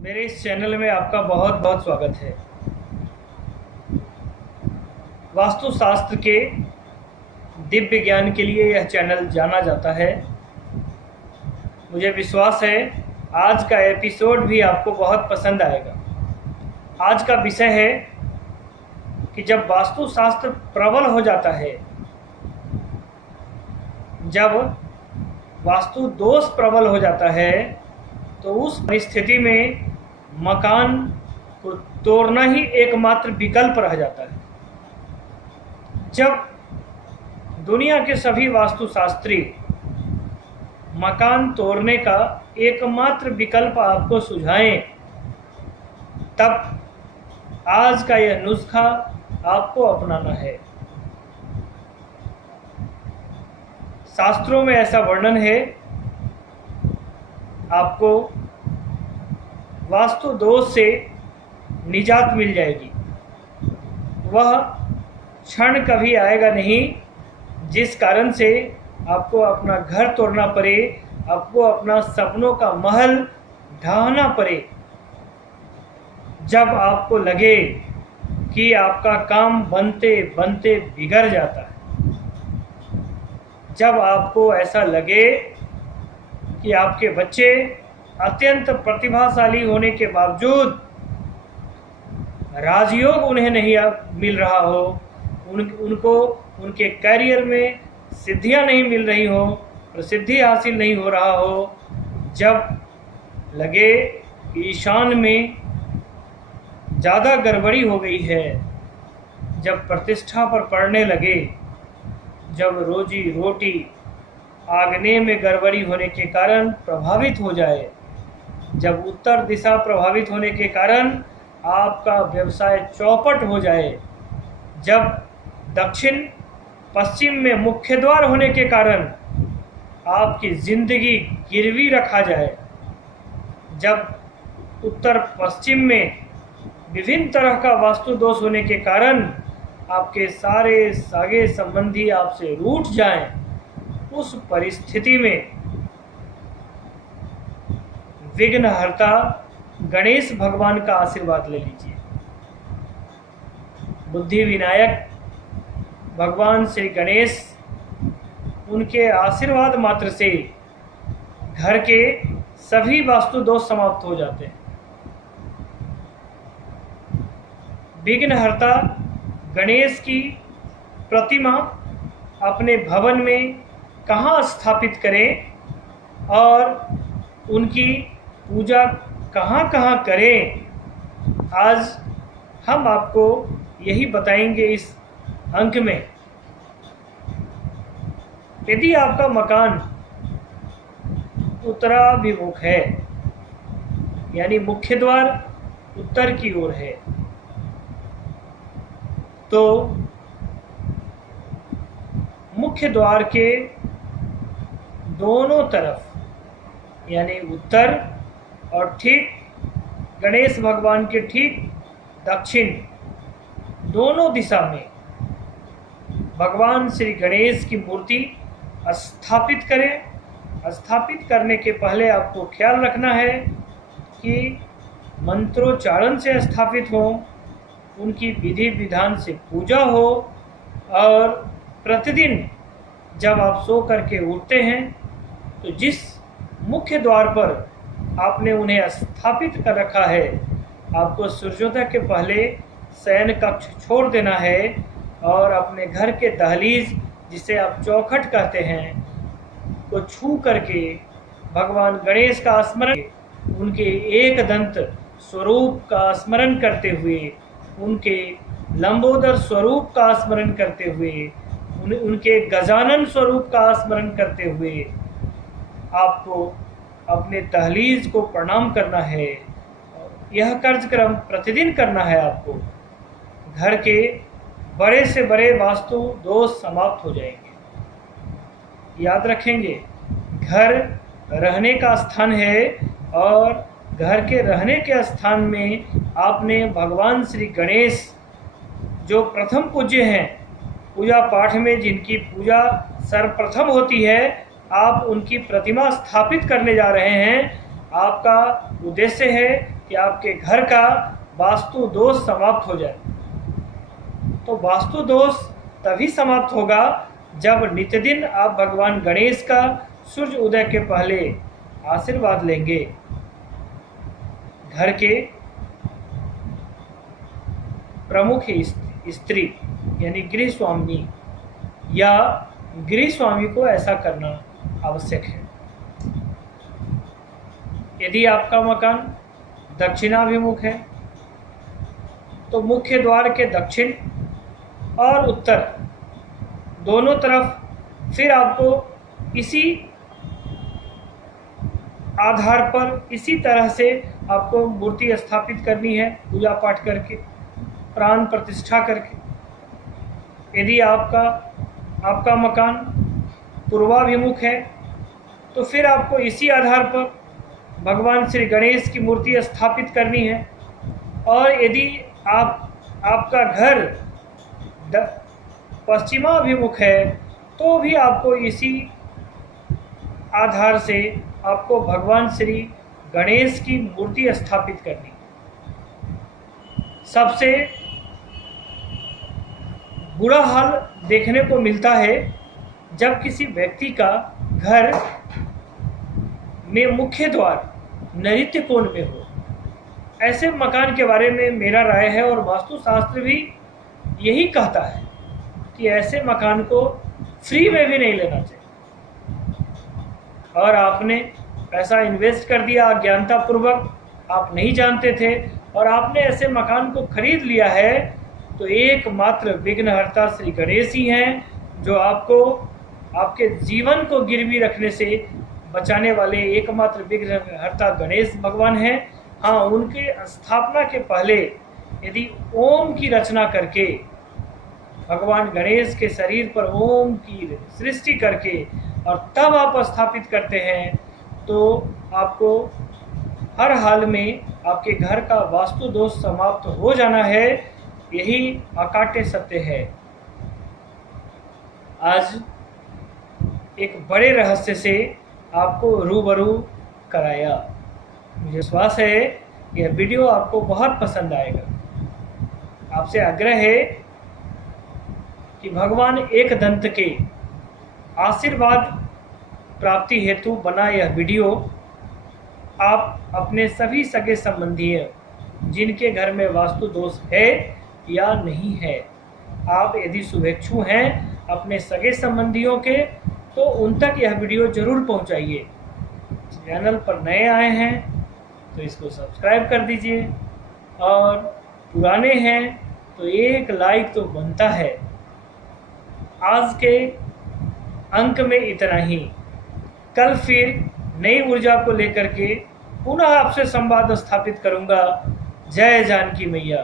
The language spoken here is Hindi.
मेरे इस चैनल में आपका बहुत बहुत स्वागत है। वास्तुशास्त्र के दिव्य ज्ञान के लिए यह चैनल जाना जाता है। मुझे विश्वास है आज का एपिसोड भी आपको बहुत पसंद आएगा। आज का विषय है कि जब वास्तुशास्त्र प्रबल हो जाता है, जब वास्तु दोष प्रबल हो जाता है, तो उस परिस्थिति में मकान को तोड़ना ही एकमात्र विकल्प रह जाता है। जब दुनिया के सभी वास्तुशास्त्री मकान तोड़ने का एकमात्र विकल्प आपको सुझाएं, तब आज का यह नुस्खा आपको अपनाना है। शास्त्रों में ऐसा वर्णन है, आपको वास्तु दोष से निजात मिल जाएगी। वह क्षण कभी आएगा नहीं जिस कारण से आपको अपना घर तोड़ना पड़े, आपको अपना सपनों का महल ढाहना पड़े। जब आपको लगे कि आपका काम बनते बनते बिगड़ जाता है, जब आपको ऐसा लगे कि आपके बच्चे अत्यंत प्रतिभाशाली होने के बावजूद राजयोग उन्हें नहीं मिल रहा हो, उनको उनके करियर में सिद्धियां नहीं मिल रही हो, प्रसिद्धि हासिल नहीं हो रहा हो, जब लगे कि ईशान में ज़्यादा गड़बड़ी हो गई है, जब प्रतिष्ठा पर पड़ने लगे, जब रोजी रोटी आग्नेय में गड़बड़ी होने के कारण प्रभावित हो जाए, जब उत्तर दिशा प्रभावित होने के कारण आपका व्यवसाय चौपट हो जाए, जब दक्षिण पश्चिम में मुख्य द्वार होने के कारण आपकी जिंदगी गिरवी रखा जाए, जब उत्तर पश्चिम में विभिन्न तरह का वास्तु दोष होने के कारण आपके सारे सागे संबंधी आपसे रूठ जाएं, उस परिस्थिति में विघ्नहर्ता गणेश भगवान का आशीर्वाद ले लीजिए। बुद्धि विनायक भगवान श्री गणेश, उनके आशीर्वाद मात्र से घर के सभी वास्तु दोष समाप्त हो जाते हैं। विघ्नहर्ता गणेश की प्रतिमा अपने भवन में कहाँ स्थापित करें और उनकी पूजा कहाँ कहाँ करें, आज हम आपको यही बताएंगे इस अंक में। यदि आपका मकान उत्तराभिमुख है, यानी मुख्य द्वार उत्तर की ओर है, तो मुख्य द्वार के दोनों तरफ, यानी उत्तर और ठीक गणेश भगवान के ठीक दक्षिण, दोनों दिशा में भगवान श्री गणेश की मूर्ति स्थापित करें। स्थापित करने के पहले आपको ख्याल रखना है कि मंत्रोच्चारण से स्थापित हो, उनकी विधि विधान से पूजा हो, और प्रतिदिन जब आप सो करके उठते हैं तो जिस मुख्य द्वार पर आपने उन्हें स्थापित कर रखा है, आपको सूर्योदय के पहले शयन कक्ष छोड़ देना है और अपने घर के दहलीज, जिसे आप चौखट कहते हैं, को छू करके भगवान गणेश का स्मरण, उनके एक दंत स्वरूप का स्मरण करते हुए, उनके लंबोदर स्वरूप का स्मरण करते हुए, उनके गजानन स्वरूप का स्मरण करते हुए आपको अपने दहलीज को प्रणाम करना है। यह कार्यक्रम प्रतिदिन करना है आपको। घर के बड़े से बड़े वास्तु दोष समाप्त हो जाएंगे। याद रखेंगे, घर रहने का स्थान है और घर के रहने के स्थान में आपने भगवान श्री गणेश, जो प्रथम पूज्य हैं, पूजा पाठ में जिनकी पूजा सर्वप्रथम होती है, आप उनकी प्रतिमा स्थापित करने जा रहे हैं। आपका उद्देश्य है कि आपके घर का वास्तु दोष समाप्त हो जाए। तो वास्तु दोष तभी समाप्त होगा जब नित्यदिन आप भगवान गणेश का सूर्य उदय के पहले आशीर्वाद लेंगे। घर के प्रमुख स्त्री यानी गृह स्वामी या गृह स्वामी को ऐसा करना आवश्यक है। यदि आपका मकान दक्षिणाभिमुख है तो मुख्य द्वार के दक्षिण और उत्तर दोनों तरफ फिर आपको इसी आधार पर इसी तरह से आपको मूर्ति स्थापित करनी है, पूजा पाठ करके, प्राण प्रतिष्ठा करके। यदि आपका मकान पूर्वाभिमुख है तो फिर आपको इसी आधार पर भगवान श्री गणेश की मूर्ति स्थापित करनी है। और यदि आपका घर पश्चिमाभिमुख है तो भी आपको इसी आधार से आपको भगवान श्री गणेश की मूर्ति स्थापित करनी। सबसे बुरा हाल देखने को मिलता है जब किसी व्यक्ति का घर में मुख्य द्वार नैऋत्य कोण में हो। ऐसे मकान के बारे में मेरा राय है और वास्तुशास्त्र भी यही कहता है कि ऐसे मकान को फ्री में भी नहीं लेना चाहिए। और आपने पैसा इन्वेस्ट कर दिया अज्ञानता पूर्वक, आप नहीं जानते थे और आपने ऐसे मकान को खरीद लिया है, तो एकमात्र विघ्नहर्ता श्री गणेश ही हैं जो आपको आपके जीवन को गिरवी रखने से बचाने वाले एकमात्र विघ्नहर्ता गणेश भगवान हैं। हाँ, उनके स्थापना के पहले यदि ओम की रचना करके भगवान गणेश के शरीर पर ओम की सृष्टि करके और तब आप स्थापित करते हैं तो आपको हर हाल में आपके घर का वास्तु दोष समाप्त हो जाना है। यही अकाट्य सत्य है। आज एक बड़े रहस्य से आपको रूबरू कराया। मुझे विश्वास है कि यह वीडियो आपको बहुत पसंद आएगा। आपसे आग्रह है कि भगवान एक दंत के आशीर्वाद प्राप्ति हेतु बना यह वीडियो आप अपने सभी सगे संबंधियों जिनके घर में वास्तु दोष है या नहीं है, आप यदि शुभेच्छु हैं अपने सगे संबंधियों के, तो उन तक यह वीडियो जरूर पहुंचाइए। चैनल पर नए आए हैं तो इसको सब्सक्राइब कर दीजिए और पुराने हैं तो एक लाइक तो बनता है। आज के अंक में इतना ही। कल फिर नई ऊर्जा को लेकर के पुनः आपसे संवाद स्थापित करूंगा। जय जानकी मैया।